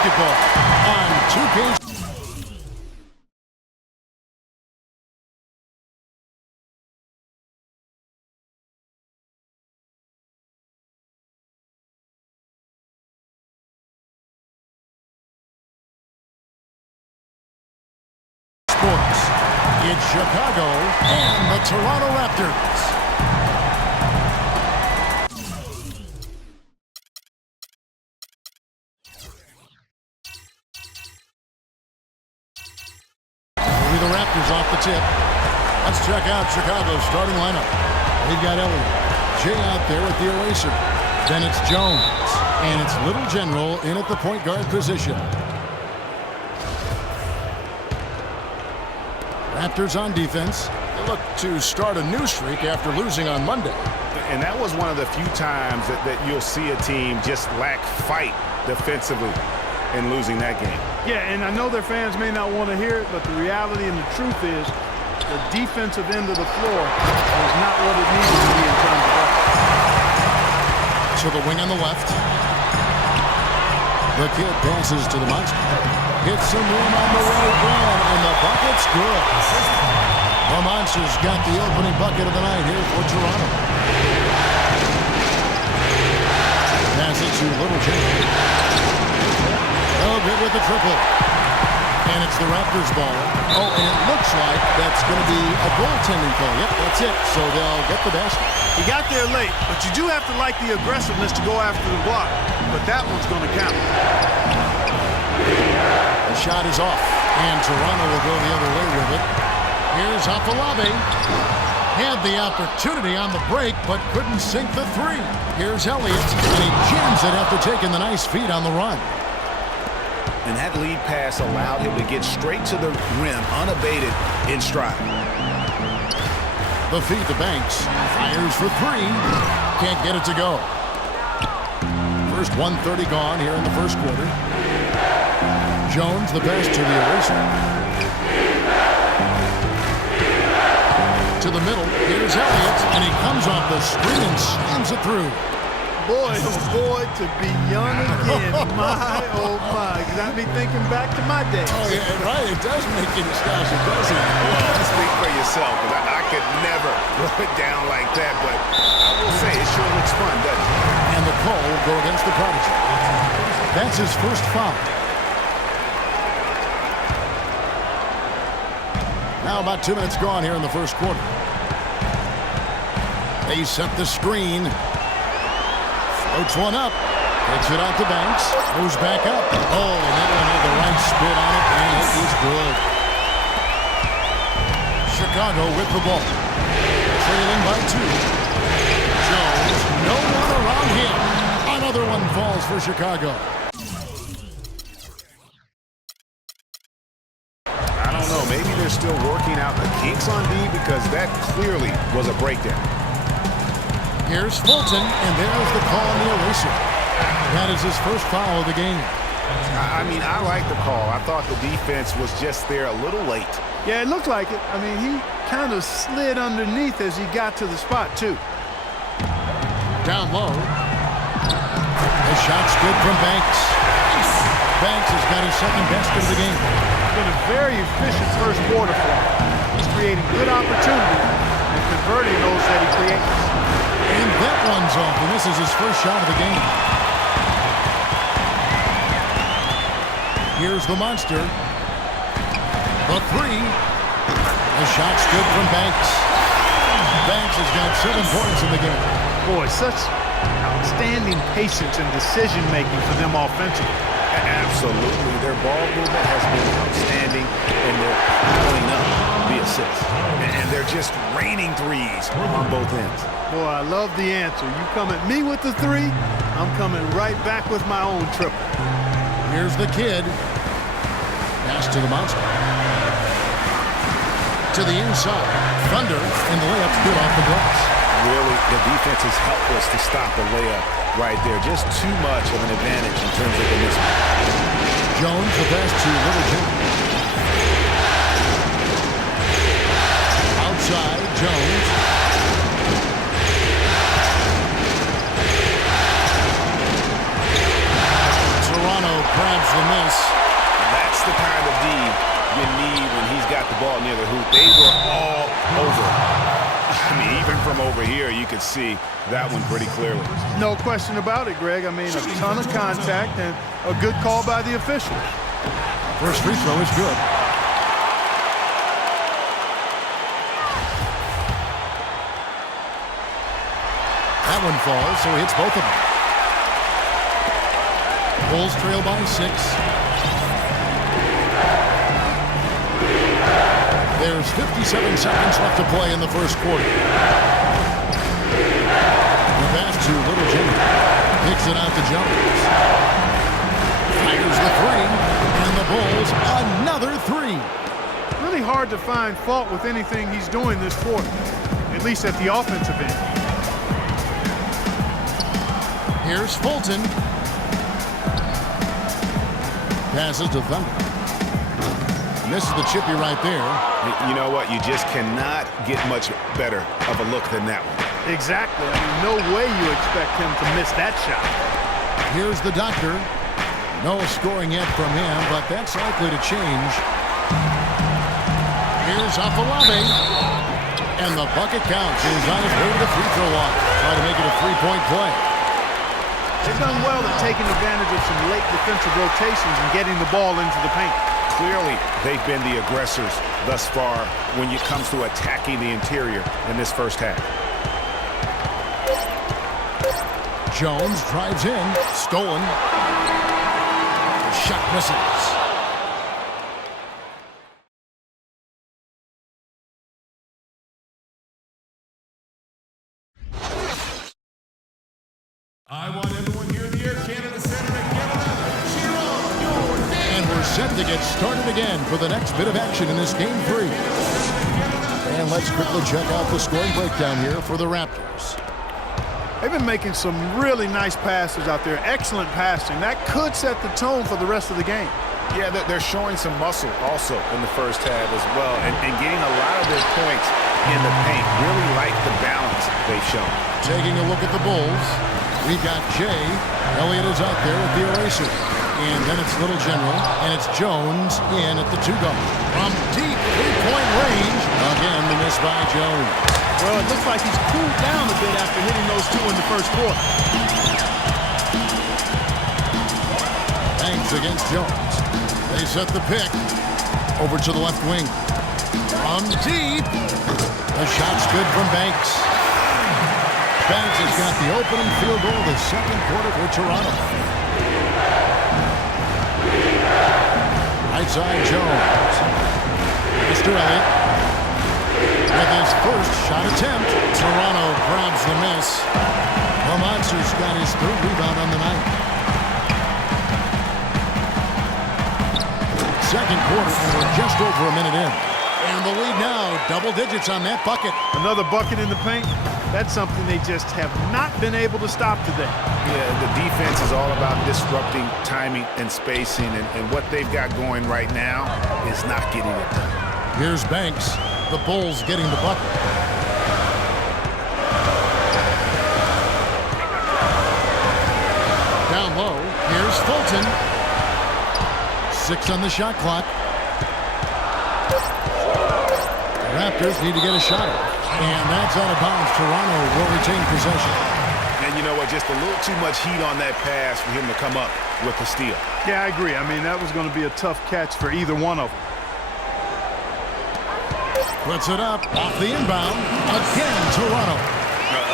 basketball on 2K. Sports. It's Chicago and the Toronto Raptors. The Raptors off the tip. Let's check out Chicago's starting lineup. They've got Elliott. Jay out there at the eraser. Then it's Jones. And it's Little General in at the point guard position. Raptors on defense. They look to start a new streak after losing on Monday. And that was one of the few times that you'll see a team just lack fight defensively in losing that game. Yeah, and I know their fans may not want to hear it, but the reality and the truth is the defensive end of the floor was not what it needed to be in terms of effort. To the wing on the left. The kid passes to the monster. Hits some room on the right wing, and the bucket's good. The Monsters got the opening bucket of the night here for Toronto. Pass it to Little General. Oh, good with the triple. And it's the Raptors ball. Oh, and it looks like that's going to be a goaltending call. Yep, that's it. So they'll get the basket. He got there late, but you do have to like the aggressiveness to go after the block. But that one's going to count. The shot is off, and Toronto will go the other way with it. Here's Afolabi. Had the opportunity on the break, but couldn't sink the three. Here's Elliott, and he jams it after taking the nice feed on the run. And that lead pass allowed him to get straight to the rim, unabated, in stride. The feed to Banks. Fires for three. Can't get it to go. First 1:30 gone here in the first quarter. Jones, the pass to the eraser. To the middle. Here's Elliott, and he comes off the screen and slams it through. Boy, oh boy, to be young again. My, oh my. Got me thinking back to my days. Oh, yeah, right. It does make you nostalgic, doesn't it? Well, speak for yourself, because I could never rub it down like that, but I will say it sure looks fun, doesn't it? And the call will go against the Prodigy. That's his first foul. Now about 2 minutes gone here in the first quarter. They set the screen. Floats one up. Gets it out to Banks. Moves back up. Oh, and that one had the right spin on it, and it is good. Chicago with the ball. Trailing by 2. Jones, no one around him. Another one falls for Chicago. I don't know. Maybe they're still working out the kinks on D, because that clearly was a breakdown. Here's Fulton, and there's the call on the eraser. That is his first foul of the game. I mean, I like the call. I thought the defense was just there a little late. Yeah, it looked like it. I mean, he kind of slid underneath as he got to the spot, too. Down low. The shot's good from Banks. Banks has got his second best of the game. It's been a very efficient first quarter for him. He's creating good opportunities and converting those that he creates. And that one's off, and this is his first shot of the game. Here's the monster. The three. The shot's good from Banks. Banks has got 7 points in the game. Boy, such outstanding patience and decision-making for them offensively. Absolutely. Their ball movement has been outstanding, and they're pulling up the assists. And they're just raining threes on both ends. Boy, I love the answer. You come at me with the three, I'm coming right back with my own triple. Here's the kid. Pass to the monster. To the inside. Thunder, and the layup's good off the glass. Really, the defense is helpless to stop the layup right there. Just too much of an advantage in terms of the mismatch. Jones, the pass to Little General. Outside, Jones. Toronto grabs the miss. That's the kind of D you need when he's got the ball near the hoop. They were all over. I mean, even from over here, you could see that one pretty clearly. No question about it, Greg. I mean, a ton of contact and a good call by the officials. First free throw is good. That one falls, so he hits both of them. Bulls trail by 6. There's 57 seconds left to play in the first quarter. The pass to Little Jimmy. Picks it out to Jones. Fires the 3. And the Bulls, another 3. Really hard to find fault with anything he's doing this quarter, at least at the offensive end. Here's Fulton. Passes to Thunder. Misses the chippy right there. You know what? You just cannot get much better of a look than that one. Exactly. I mean, no way you expect him to miss that shot. Here's the doctor. No scoring yet from him, but that's likely to change. Here's Afolabi. And the bucket counts. He's on his way to the free throw line. Try to make it a three-point play. They've done well at taking advantage of some late defensive rotations and getting the ball into the paint. Clearly, they've been the aggressors thus far when it comes to attacking the interior in this first half. Jones drives in. Stolen. The shot misses. I want everyone here in the Air Canada Center to give it up. Cheer on your name. And we're set to get started again for the next bit of action in this Game 3. And let's quickly check out the scoring breakdown here for the Raptors. They've been making some really nice passes out there. Excellent passing. That could set the tone for the rest of the game. Yeah, they're showing some muscle also in the first half as well and getting a lot of their points in the paint. Really like the balance they've shown. Taking a look at the Bulls, we've got Jay. Elliott is out there with the eraser. And then it's Little General, and it's Jones in at the 2-guard. From deep three-point range, again the miss by Jones. Well, it looks like he's cooled down a bit after hitting those 2 in the first quarter. Banks against Jones. They set the pick. Over to the left wing. From deep. The shot's good from Banks. Banks has got the opening field goal of the second quarter for Toronto. Right side Jones. Mr. Elliott. With his first shot attempt, Toronto grabs the miss. The Monster's got his 3rd rebound on the night. Second quarter, and we're just over a minute in. And the lead now, double digits on that bucket. Another bucket in the paint. That's something they just have not been able to stop today. Yeah, the defense is all about disrupting timing and spacing, and what they've got going right now is not getting it done. Here's Banks. The Bulls getting the bucket. Down low, here's Fulton. 6 on the shot clock. The Raptors need to get a shot off. And that's out of bounds. Toronto will retain possession. And you know what? Just a little too much heat on that pass for him to come up with the steal. Yeah, I agree. I mean, that was going to be a tough catch for either one of them. Puts it up off the inbound. Again, Toronto.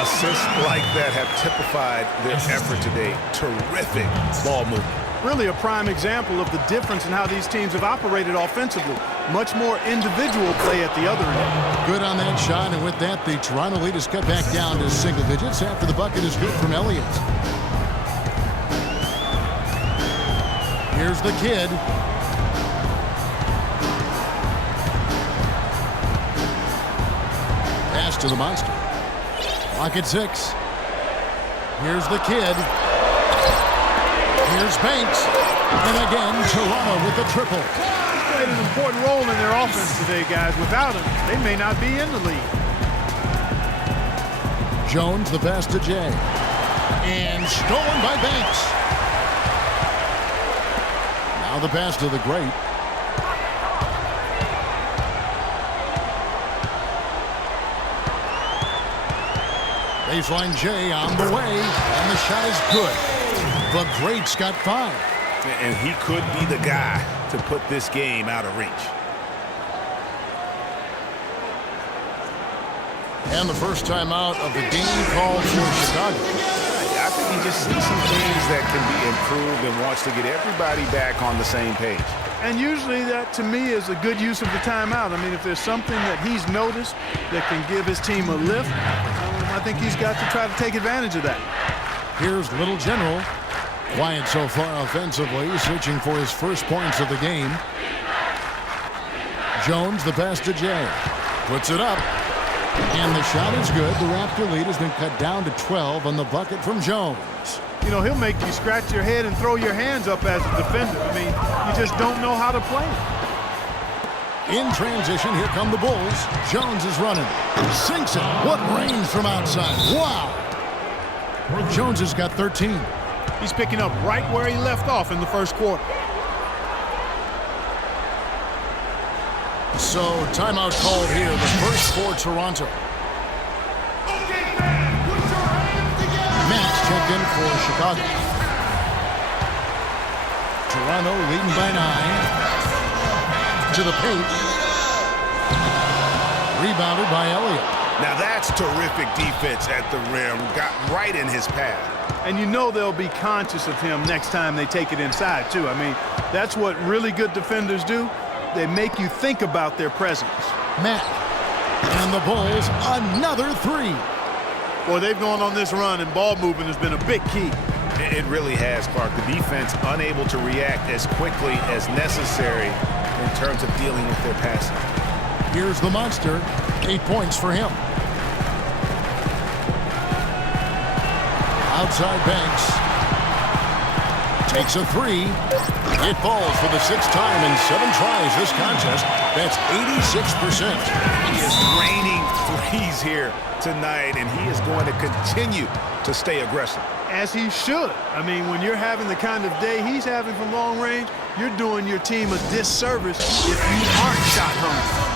Assists like that have typified their effort today. Terrific ball movement. Really a prime example of the difference in how these teams have operated offensively. Much more individual play at the other end. Good on that shot, and with that, the Toronto lead is cut back down to single digits after the bucket is good from Elliott. Here's the kid. Pass to the Monster. Lock at 6. Here's the kid. Here's Banks. And again, Toronto with the triple. He's played an important role in their offense today, guys. Without him, they may not be in the lead. Jones, the pass to Jay. And stolen by Banks. Now Now the pass to the great. Baseline J on the way, and the shot is good. The great's got 5. And he could be the guy to put this game out of reach. And the first timeout of the game called for Chicago. I think he just sees some things that can be improved and wants to get everybody back on the same page. And usually that, to me, is a good use of the timeout. I mean, if there's something that he's noticed that can give his team a lift, I think he's got to try to take advantage of that. Here's Little General. Quiet so far offensively, searching for his first points of the game. Jones, the pass to Jay. Puts it up. And the shot is good. The Raptor lead has been cut down to 12 on the bucket from Jones. You know, he'll make you scratch your head and throw your hands up as a defender. I mean, you just don't know how to play it. In transition, here come the Bulls. Jones is running. Sinks it. What range from outside. Wow. Jones has got 13. He's picking up right where he left off in the first quarter. So, timeout called here, the first for Toronto. Max checked in for Chicago. Toronto leading by 9. To the paint. Rebounded by Elliott. Now that's terrific defense at the rim. Got right in his path. And you know they'll be conscious of him next time they take it inside, too. I mean, that's what really good defenders do. They make you think about their presence. Matt. And the Bulls, another 3. Boy, they've gone on this run, and ball movement has been a big key. It really has, Clark. The defense unable to react as quickly as necessary in terms of dealing with their passing. Here's the monster. 8 points for him. Outside Banks. Takes a 3. It falls for the 6th time in 7 tries this contest. That's 86%. He is raining threes here tonight, and he is going to continue to stay aggressive. As he should. I mean, when you're having the kind of day he's having from long range, you're doing your team a disservice if you aren't shot hungry.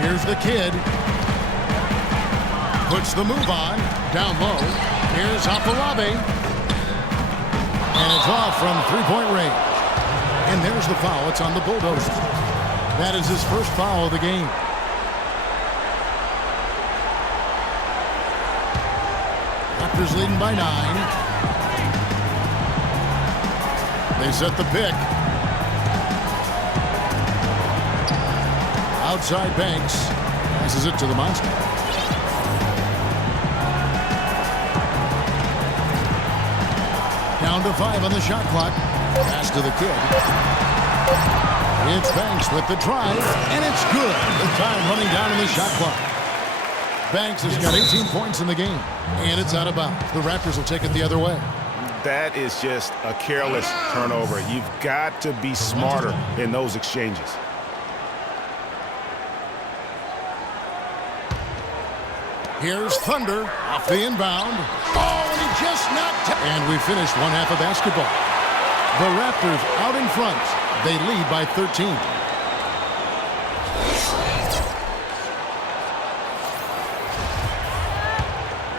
Here's the kid. Puts the move on. Down low. Here's Afolabi. And it's off from 3-point range. And there's the foul. It's on the Bulldozers. That is his first foul of the game. Raptors leading by 9. They set the pick. Outside Banks. Passes it to the monster. Down to 5 on the shot clock. Pass to the kid. It's Banks with the drive, and it's good. The time running down in the shot clock. Banks has got 18 points in the game, and it's out of bounds. The Raptors will take it the other way. That is just a careless turnover. You've got to be smarter in those exchanges. Here's Thunder off the inbound. Oh, and he just knocked it. And we finished one half of basketball. The Raptors out in front. They lead by 13.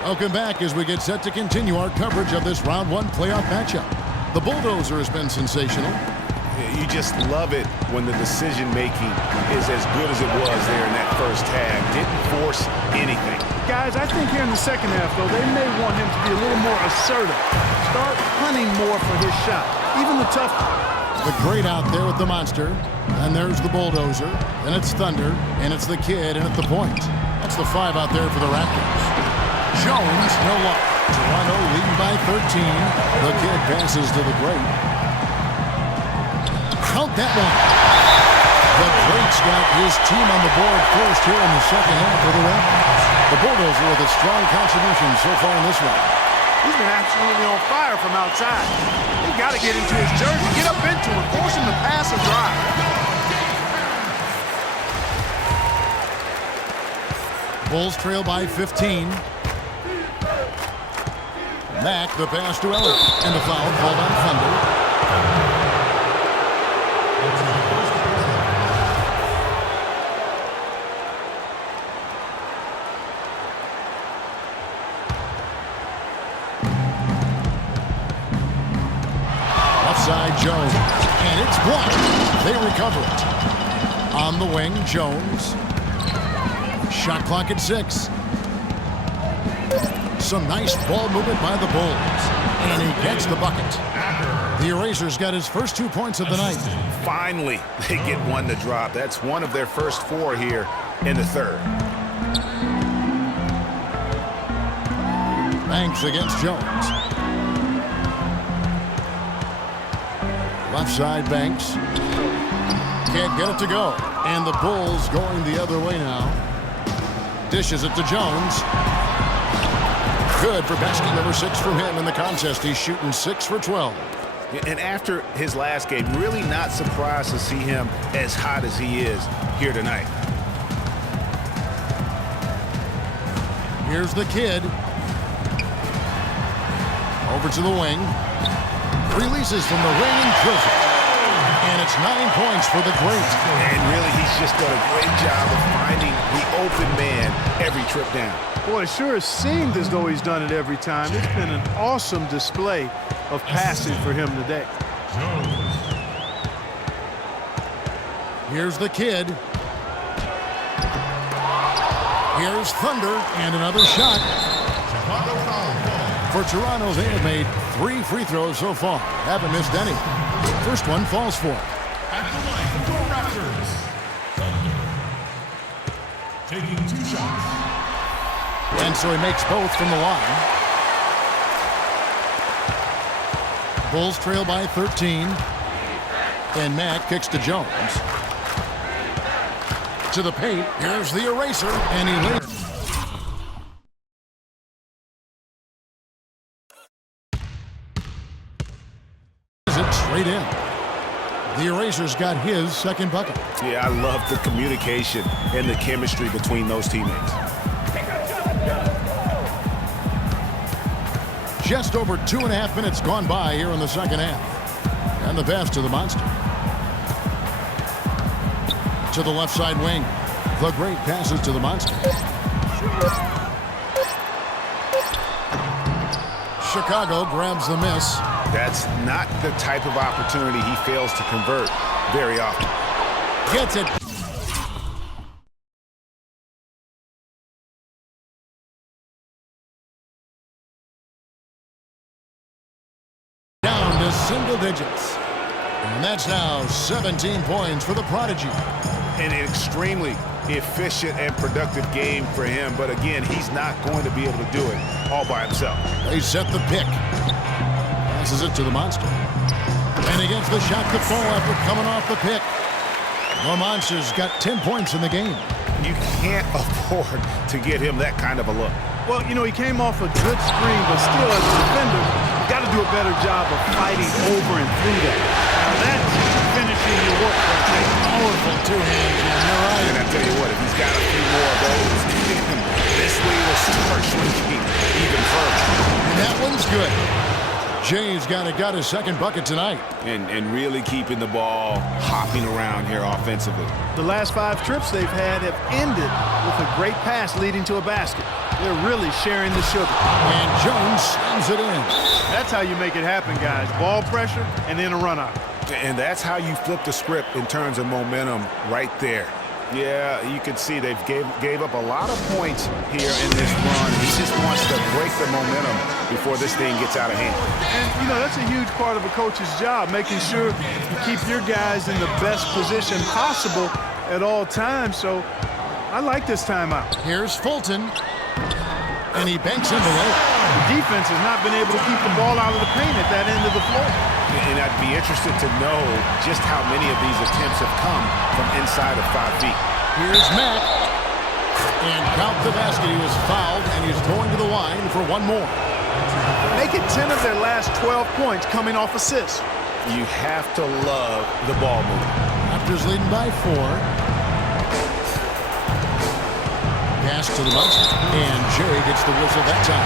Welcome back as we get set to continue our coverage of this round 1 playoff matchup. The Bulldozer has been sensational. You just love it when the decision-making is as good as it was there in that first half. Didn't force anything. Guys, I think here in the second half, though, they may want him to be a little more assertive. Start hunting more for his shot, even the tough one. The great out there with the monster. And there's the Bulldozer. And it's Thunder. And it's the kid. And at the point. That's the 5 out there for the Raptors. Jones, no luck. Toronto leading by 13. The kid passes to the great. Count that one. The great's got his team on the board first here in the second half for the Raptors. The Bulldozer with a strong contribution so far in this one. He's been absolutely on fire from outside. They've got to get into his jersey, get up into him, force him to pass or drive. Bulls trail by 15. Mack, the pass to Elliott. And the foul called on Thunder. Offside Jones. And it's blocked. They recover it. On the wing, Jones. Shot clock at 6. Some nice ball movement by the Bulls. And he gets the bucket. The Erasers got his first 2 points of the night. Finally, they get one to drop. That's one of their first 4 here in the third. Banks against Jones. Left side, Banks. Can't get it to go. And the Bulls going the other way now. Dishes it to Jones. Good for basket number 6 from him in the contest. He's shooting 6 for 12. And after his last game, really not surprised to see him as hot as he is here tonight. Here's the kid. Over to the wing. Releases from the ring and drills it. And it's 9 points for the great. And really, he's just done a great job of finding the open man every trip down. Boy, it sure seemed as though he's done it every time. It's been an awesome display of passing for him today. Here's the kid. Here's Thunder and another shot. For Toronto, they have made 3 free throws so far. Haven't missed any. First one falls for. At the line for Raptors. Thunder. Taking 2 shots. And so he makes both from the line. Bulls trail by 13. And Mack kicks to Jones. To the paint. Here's the eraser. And he lays it straight in. The Erasers got his second bucket. Yeah, I love the communication and the chemistry between those teammates. Just over 2.5 minutes gone by here in the second half. And the pass to the monster. To the left side wing. The great passes to the monster. Chicago grabs the miss. That's not the type of opportunity he fails to convert very often. Gets it. Down to single digits. And that's now 17 points for the Prodigy. An extremely efficient and productive game for him, but again, he's not going to be able to do it all by himself. They set the pick. Passes it to the monster. And against the shot to fall after coming off the pick. The Monster's got 10 points in the game. You can't afford to get him that kind of a look. Well, you know, he came off a good screen, but still, as a defender, you've got to do a better job of fighting over and through that. Now, that's finishing your work right there. Powerful two-hand jam. You're right. And I tell you what, if he's got a few more of those, this lead will start shrinking even further. And that one's good. Jay's got his second bucket tonight. And really keeping the ball hopping around here offensively. The last 5 trips they've had have ended with a great pass leading to a basket. They're really sharing the sugar. And Jones slams it in. That's how you make it happen, guys. Ball pressure and then a run out. And that's how you flip the script in terms of momentum right there. Yeah, you can see they've gave up a lot of points here in this run. He just wants to break the momentum before this thing gets out of hand. And, you know, that's a huge part of a coach's job, making sure you keep your guys in the best position possible at all times. So I like this timeout. Here's Fulton. And he banks in below. The defense has not been able to keep the ball out of the paint at that end of the floor. And I'd be interested to know just how many of these attempts have come from inside of 5 feet. Here's Mack. And count the basket. He was fouled, and he's going to the line for one more. Making 10 of their last 12 points coming off assists. You have to love the ball movement. Raptors leading by 4. Pass to the monster. And Jay gets the whistle that time.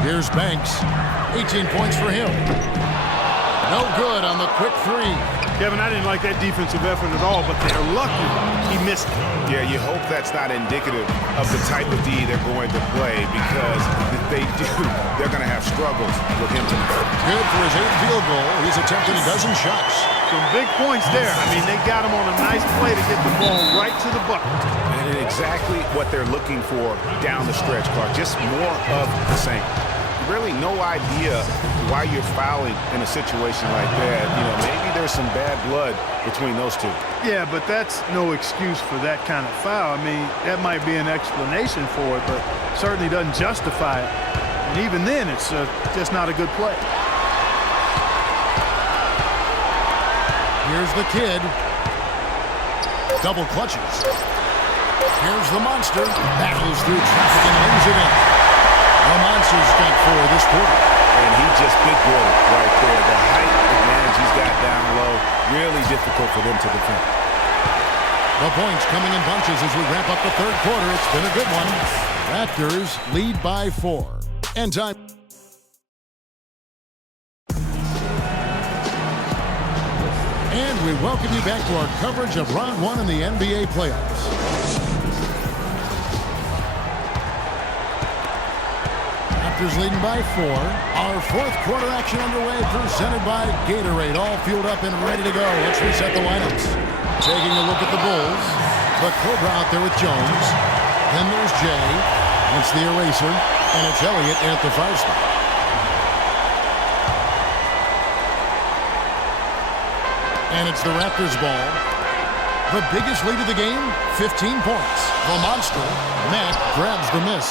Here's Banks. 18 points for him. No good on the quick three. Kevin, I didn't like that defensive effort at all, but they're lucky he missed it. Yeah, you hope that's not indicative of the type of D they're going to play, because if they do, they're going to have struggles with him tonight. Good for his 8th field goal. He's attempted a dozen shots. Some big points there. I mean, they got him on a nice play to get the ball right to the bucket. And exactly what they're looking for down the stretch, Clark. Just more of the same. Really no idea why you're fouling in a situation like that. You know, maybe there's some bad blood between those two. Yeah, but that's no excuse for that kind of foul. I mean, that might be an explanation for it, but certainly doesn't justify it. And even then, it's just not a good play. Here's the kid. Double clutches. Here's the monster. Battles through traffic and lays it in. The Monster's got 4 this quarter. And he just big boyed it right there. The height advantage he's got down low, really difficult for them to defend. The points coming in bunches as we wrap up the 3rd quarter. It's been a good one. Raptors lead by 4. End time. And we welcome you back to our coverage of Round 1 in the NBA playoffs. Raptors leading by 4. Our 4th quarter action underway, presented by Gatorade. All fueled up and ready to go. Let's reset the lineups. Taking a look at the Bulls. The Cobra out there with Jones. Then there's Jay. It's the Eraser. And it's Elliott in at the 5 spot. And it's the Raptors ball. The biggest lead of the game, 15 points. The Monster, Matt, grabs the miss.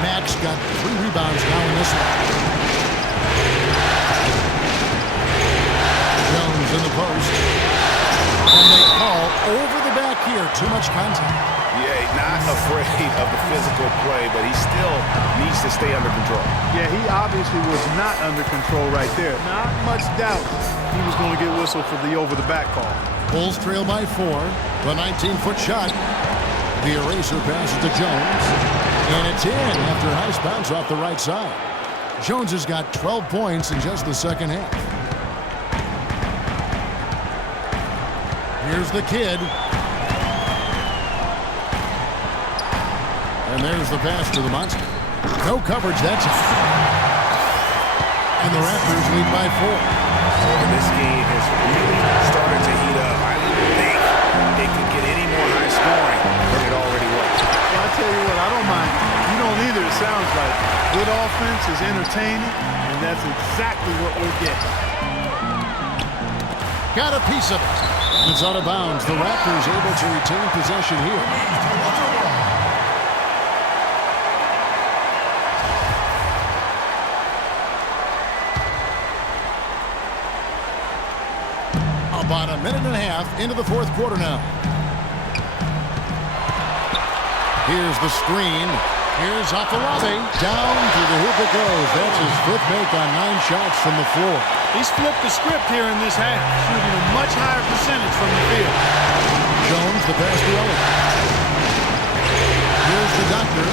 Max got 3 rebounds now in this one. Jones in the post. And they call over the back here. Too much contact. Yeah, not afraid of the physical play, but he still needs to stay under control. Yeah, he obviously was not under control right there. Not much doubt he was going to get whistled for the over-the-back call. Bulls trail by 4. The 19-foot shot. The Eraser passes to Jones. And it's in after a nice bounce off the right side. Jones has got 12 points in just the second half. Here's the kid. And there's the pass to the Monster. No coverage, that's it. And the Raptors lead by 4. Boy, this game has really started to heat up. I didn't think it could get any more high scoring than it already was. Well, I tell you what, I don't mind. You don't either, it sounds like. Good offense is entertaining, and that's exactly what we're getting. Got a piece of it. It's out of bounds. The Raptors able to retain possession here. About a minute and a half into the 4th quarter now. Here's the screen. Here's Afolabi. Down to the hoop it goes. That's his 5th make on 9 shots from the floor. He's flipped the script here in this half, shooting a much higher percentage from the field. Jones, the pass to Elliott. Here's the Doctor.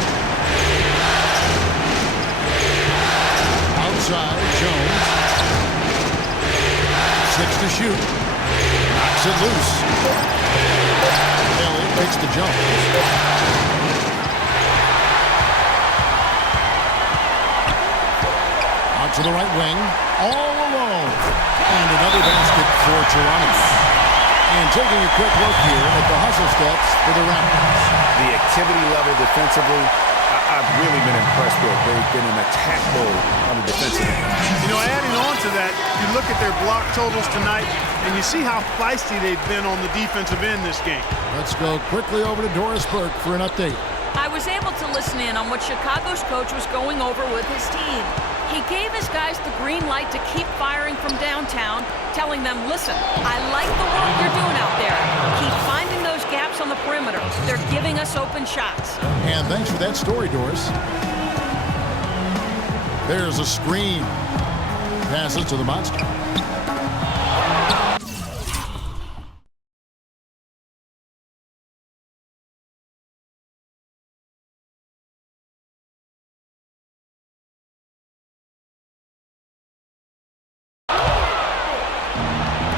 Outside, Jones. 6 to shoot. Knocks it loose. Elliott kicks to Jones. Out to the right wing. All alone. And another basket for Toronto. And taking a quick look here at the hustle steps for the Raptors. The activity level defensively, I've really been impressed with. They've been in attack mode on the defensive end. You know, adding on to that, you look at their block totals tonight, and you see how feisty they've been on the defensive end this game. Let's go quickly over to Doris Burke for an update. I was able to listen in on what Chicago's coach was going over with his team. He gave his guys the green light to keep firing from downtown, telling them, listen, I like the work you're doing out there. Keep finding those gaps on the perimeter. They're giving us open shots. And thanks for that story, Doris. There's a screen. Passes to the monster.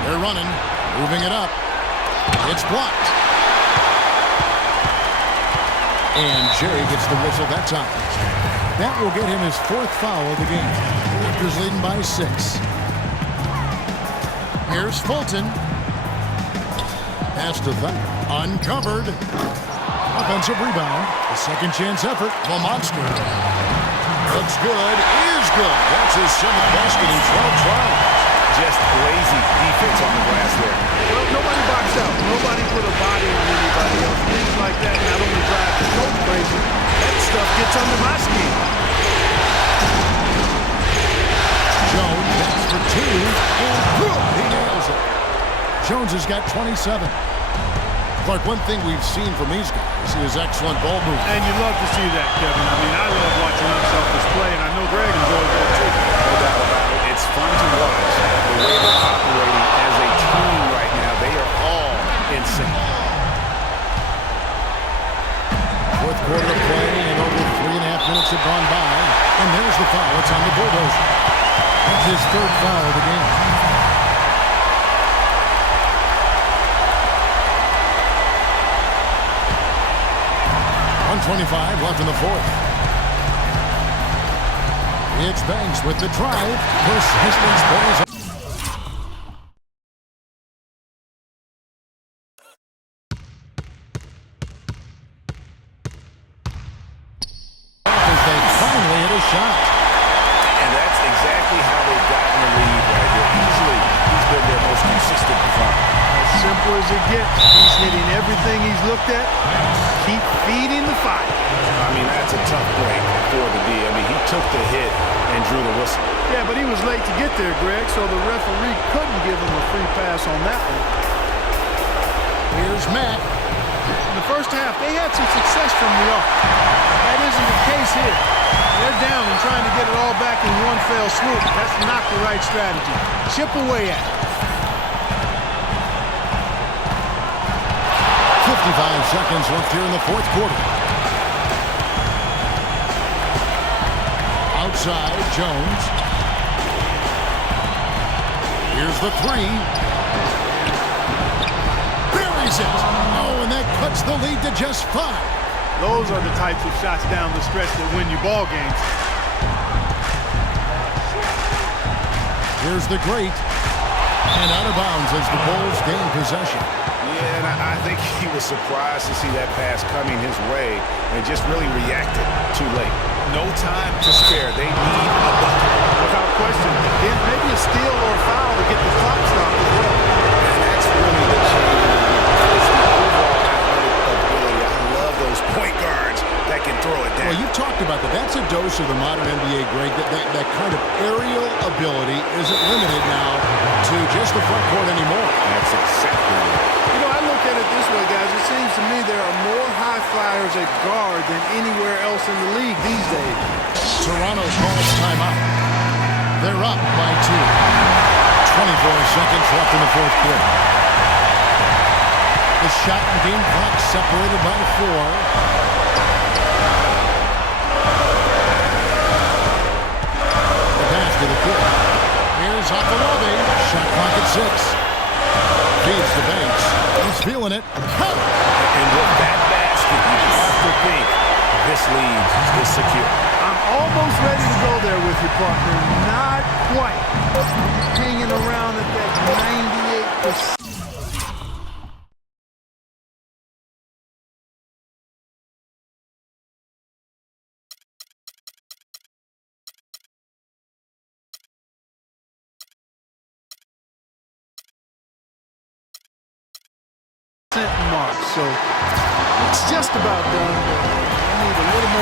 They're running, moving it up. It's blocked. And Jay gets the whistle that time. That will get him his 4th foul of the game. Raptors leading by 6. Here's Fulton. Pass to Thunder. Uncovered. Offensive rebound. A second chance effort. The monster. Looks good. Is good. That's his 7th basket in 12 tries. Just lazy defense on the glass there. Well, nobody boxed out. Nobody put a body on anybody else. Things like that not only drive the coach crazy, that stuff gets under my skin. Jones hits for 2, and boom, he nails it. Jones has got 27. Clark, one thing we've seen from these guys is excellent ball movement. And you love to see that, Kevin. I mean, I love watching unselfish play, and I know Greg enjoys that too. No doubt about it. It's fun to watch the way they're operating as a team right now. They are all in sync. 4th quarter of play, and over 3.5 minutes have gone by. And there's the foul. It's on the Bulldozer. That's his 3rd foul of the game. .125 left in the 4th. It's Banks with the drive. Persistence pays off. As they finally hit a shot. And that's exactly how they've gotten the lead right here. Easily, he's been their most consistent performer. As simple as it gets. He's hitting everything he's looked at. Keep feeding the fire. I mean, that's a tough break for the D. I mean, he took the hit and drew the whistle. Yeah, but he was late to get there, Greg, so the referee couldn't give him a free pass on that one. Here's Matt. In the first half, they had some success from the off. That isn't the case here. They're down and trying to get it all back in one fell swoop. That's not the right strategy. Chip away at it. 55 seconds left here in the 4th quarter. Outside, Jones. Here's the 3. Buries it. Oh, and that cuts the lead to just 5. Those are the types of shots down the stretch that win you ball games. Here's the great. And out of bounds as the Bulls gain possession. Yeah, and I think he was surprised to see that pass coming his way and just really reacted too late. No time to spare. They need a bucket. Without question. Again, maybe a steal or a foul to get the clock stopped as well. And that's really the change. It's the overall athletic ability. I love those point guards that can throw it down. Well, you've talked about that. That's a dose of the modern NBA, Greg. That kind of aerial ability isn't limited now to just the front court anymore. That's exactly right. You know, I look at it this way, guys. It seems to me there are more high flyers at guard than anywhere else in the league these days. Toronto calls timeout. They're up by 2. 24 seconds left in the 4th quarter. The shot and game clock separated by 4. The pass to the kid. Here's Afolabi. Shot clock at 6. Feeds to Banks. He's feeling it. And with that basket, you have to think this lead is secure. I'm almost ready to go there with you, partner. Not quite. Hanging around at that 98%. Mark, so it's just about done. I need a little more.